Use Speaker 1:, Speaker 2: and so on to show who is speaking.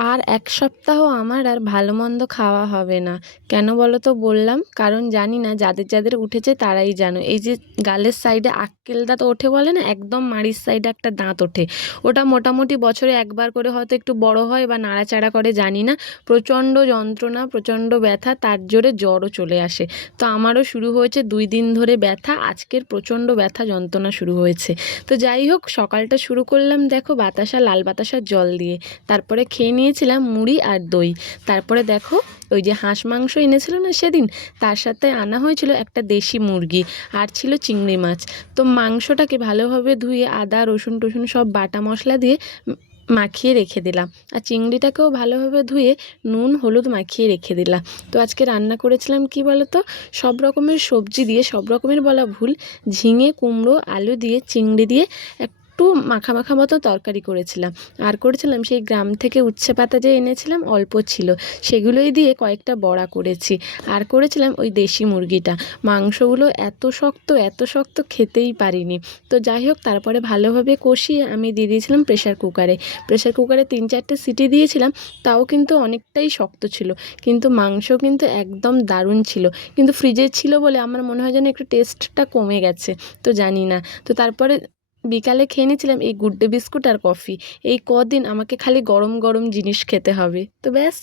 Speaker 1: আর এক সপ্তাহ আমার আর ভালো মন্দ খাওয়া হবে না। কেন বলো তো বললাম? কারণ জানি না, যাদের যাদের উঠেছে তারাই জানো। এই যে গালের সাইডে আক্কেল দাঁত ওঠে বলে না, একদম মাড়ির সাইডে একটা দাঁত ওঠে। ওটা মোটামুটি বছরে একবার করে হয়তো একটু বড় হয় বা নাড়াচাড়া করে, জানি না। প্রচণ্ড যন্ত্রণা, প্রচণ্ড ব্যথা, তার জোরে জ্বরও চলে আসে। তো আমারও শুরু হয়েছে দুই দিন ধরে ব্যথা, আজকের প্রচণ্ড ব্যথা, যন্ত্রণা শুরু হয়েছে। তো যাই হোক, সকালটা শুরু করলাম দেখো বাতাসা, লাল বাতাসার জল দিয়ে। তারপরে খেয়ে নিয়েছিলাম মুড়ি আর দই। তারপরে দেখো, ওই যে হাঁস মাংস এনেছিল না সেদিন, তার সাথে আনা হয়েছিল একটা দেশি মুরগি আর ছিল চিংড়ি মাছ। তো মাংসটাকে ভালোভাবে ধুয়ে আদা, রসুন টসুন সব বাটা মশলা দিয়ে মাখিয়ে রেখে দিলাম। আর চিংড়িটাকেও ভালোভাবে ধুয়ে নুন, হলুদ মাখিয়ে রেখে দিলাম। তো আজকে রান্না করেছিলাম কি বলো তো সব রকমের সবজি দিয়ে, সব রকমের বলা ভুল, ঝিঙে, কুমড়ো, আলু দিয়ে, চিংড়ি দিয়ে একটু মাখা মাখা মতো তরকারি করেছিলাম। আর করেছিলাম সেই গ্রাম থেকে উচ্ছে পাতা যে এনেছিলাম অল্প ছিল, সেগুলোই দিয়ে কয়েকটা বড়া করেছি। আর করেছিলাম ওই দেশি মুরগিটা। মাংসগুলো এত শক্ত এত শক্ত খেতেই পারিনি। তো যাই হোক, তারপরে ভালোভাবে কষিয়ে আমি দিয়ে দিয়েছিলাম প্রেশার কুকারে প্রেশার কুকারে তিন চারটে সিটি দিয়েছিলাম, তাও কিন্তু অনেকটাই শক্ত ছিল। কিন্তু মাংস কিন্তু একদম দারুণ ছিল। কিন্তু ফ্রিজে ছিল বলে আমার মনে হয় যেন একটু টেস্টটা কমে গেছে। তো জানি না। তো তারপরে বিকালে খেয়ে নিয়েছিলাম এই গুড্ডে বিস্কুট আর কফি। এই কদিন আমাকে খালি গরম গরম জিনিস খেতে হবে। তো ব্যাস।